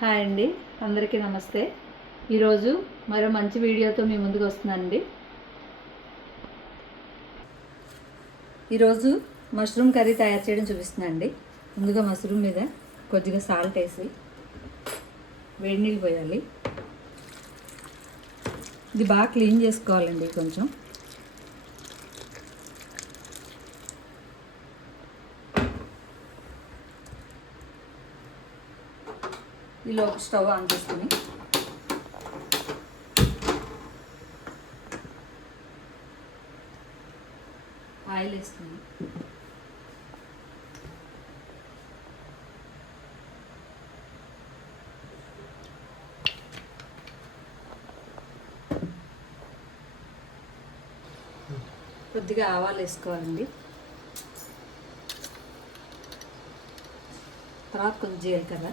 Hi అండి, అందరికీ నమస్తే. ఈరోజు మరో మంచి వీడియోతో మీ ముందుకు వస్తున్నానండి. ఈరోజు మష్రూమ్ కర్రీ తయారు చేయడం చూపిస్తున్నానండి. ముందుగా మష్రూమ్ మీద కొద్దిగా సాల్ట్ వేసి వేడి నీళ్ళు పోయాలి. ఇది బాగా క్లీన్ చేసుకోవాలండి. కొంచెం ఈలో స్టవ్ ఆన్ చేసుకుని ఆయిల్ వేసుకుని కొద్దిగా ఆవాలు వేసుకోవాలండి. తర్వాత కొంచెం జీలకర్ర,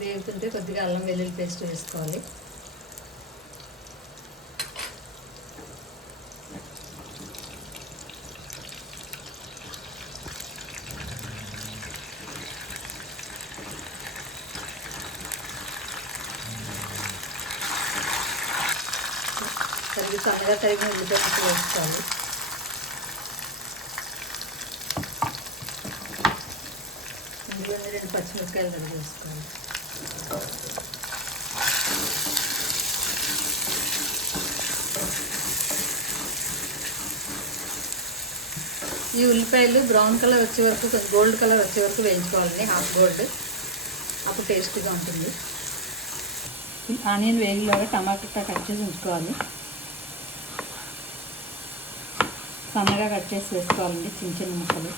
వేగుతుంటే కొద్దిగా అల్లం వెల్లుల్లి పేస్ట్ వేసుకోవాలి. సన్నగా తరిగిన ఉల్లిపాయలు వేసుకోవాలి. ఇందులోనే 2 పచ్చిమిరపకాయలు తరిగి వేసుకోవాలి. ఈ ఉల్లిపాయలు బ్రౌన్ కలర్ వచ్చే వరకు, కొంచెం గోల్డ్ కలర్ వచ్చే వరకు వేయించుకోవాలండి. హాఫ్ గోల్డ్, అప్పుడు టేస్టీగా ఉంటుంది. ఆనియన్ వేగిలాగా టమాటా కట్ చేసి ఉంచుకోవాలి. సన్నగా కట్ చేసి వేసుకోవాలండి, చిన్న చిన్న ముక్కలు.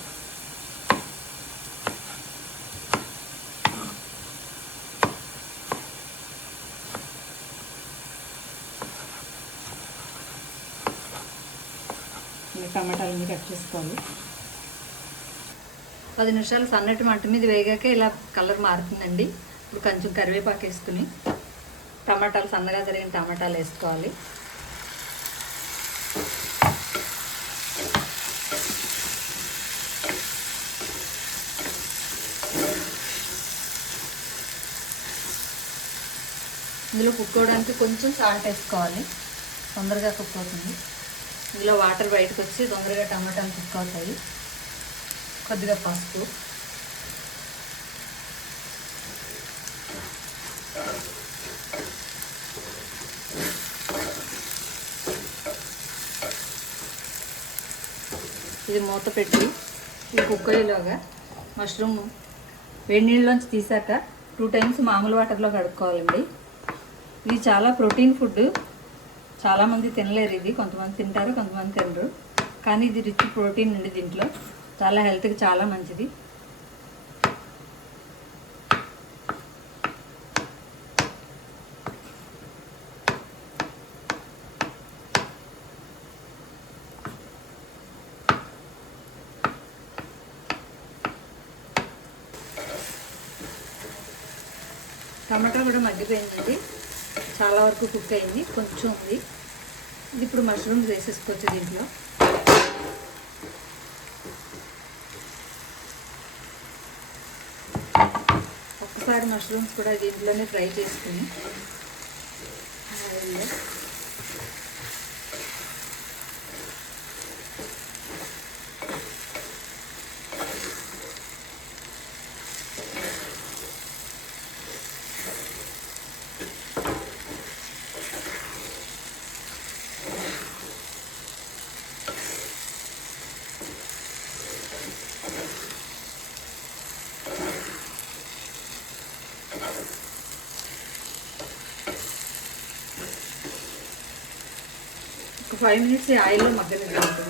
టమాటాలన్నీ కట్ చేసుకోవాలి. 10 నిమిషాలు సన్నటి మంట మీద వేగాక ఇలా కలర్ మారుతుందండి. ఇప్పుడు కొంచెం కరివేపాకు వేసుకుని టమాటాలు, సన్నగా తరిగిన టమాటాలు వేసుకోవాలి. ఇందులో కుక్ అవడానికి కొంచెం సాల్ట్ వేసుకోవాలి, తొందరగా కుక్ అవుతుంది. ఇందులో వాటర్ బయటకు వచ్చి తొందరగా టమాటాలు కుక్ అవుతాయి. కొద్దిగా పసుపు, ఇది మూత పెట్టి ఈ కుక్ అయ్యేలాగా మష్రూమ్ వేడి నీళ్ళలోంచి తీసాక 2 టైమ్స్ మామూలు వాటర్లో కడుక్కోవాలండి. ఇది చాలా ప్రోటీన్ ఫుడ్. చాలామంది తినలేరు ఇది. కొంతమంది తింటారు, కొంతమంది తినరు. కానీ ఇది రిచ్ ప్రోటీన్ అండి. దీంట్లో చాలా హెల్త్కి చాలా మంచిది. టమాటా కూడా మగ్గిపోయిందండి, చాలా వరకు కుక్ అయింది. కొంచెం ఉంది. ఇది ఇప్పుడు మష్రూమ్స్ వేసేసుకోవచ్చు దీంట్లో. ఒక్కసారి మష్రూమ్స్ కూడా దీంట్లోనే ఫ్రై చేసుకుని ఆయిల్లో ఒక 5 మినిట్స్ ఆయిల్లో మగ్గనివ్వండి.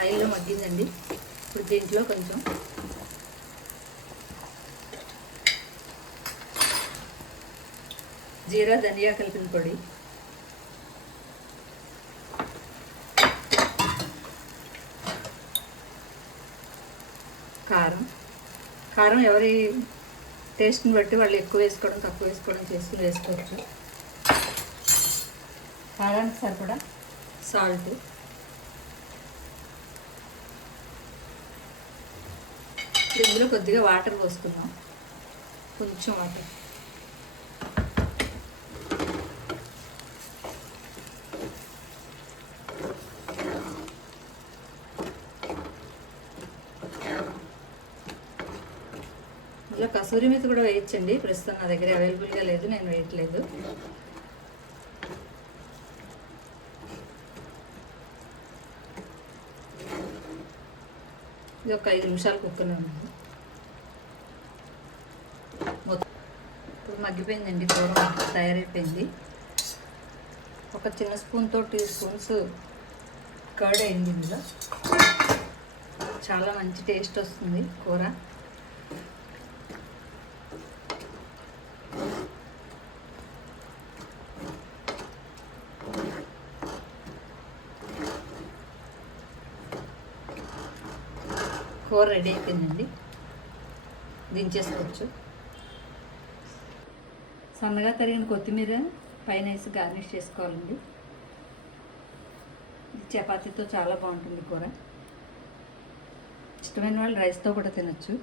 ఆయిల్లో మగ్గిందండి. ఇప్పుడు దీంట్లో కొంచెం జీరా ధనియా కలిపిన పొడి, కారం కారం ఎవరి టేస్ట్ని బట్టి వాళ్ళు ఎక్కువ వేసుకోవడం తక్కువ వేసుకోవడం చేసుకుని వేసుకోవచ్చు. కారానికి సరిపడా సాల్ట్, ఇందులో కొద్దిగా వాటర్ పోసుకుందాం, కొంచెం వాటర్. ఇలా కసూరి మేతి కూడా వేయచ్చండి, ప్రస్తుతం నా దగ్గర అవైలబుల్గా లేదు, నేను వేయట్లేదు. ఇది ఒక 5 నిమిషాలు కుక్కనే ఉంది. ఇప్పుడు మగ్గిపోయిందండి, కూర తయారైపోయింది. ఒక చిన్న స్పూన్తో 2 స్పూన్స్ కర్డ్ అయింది. ఇందులో చాలా మంచి టేస్ట్ వస్తుంది కూర. కూర రెడీ అయిపోయిందండి, దించేసుకోవచ్చు. సన్నగా తరిగిన కొత్తిమీర పైన వేసి గార్నిష్ చేసుకోవాలండి. చపాతీతో చాలా బాగుంటుంది కూర. ఇష్టమైన వాళ్ళు రైస్తో కూడా తినచ్చు.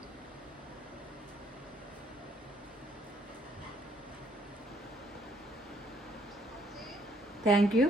Thank you.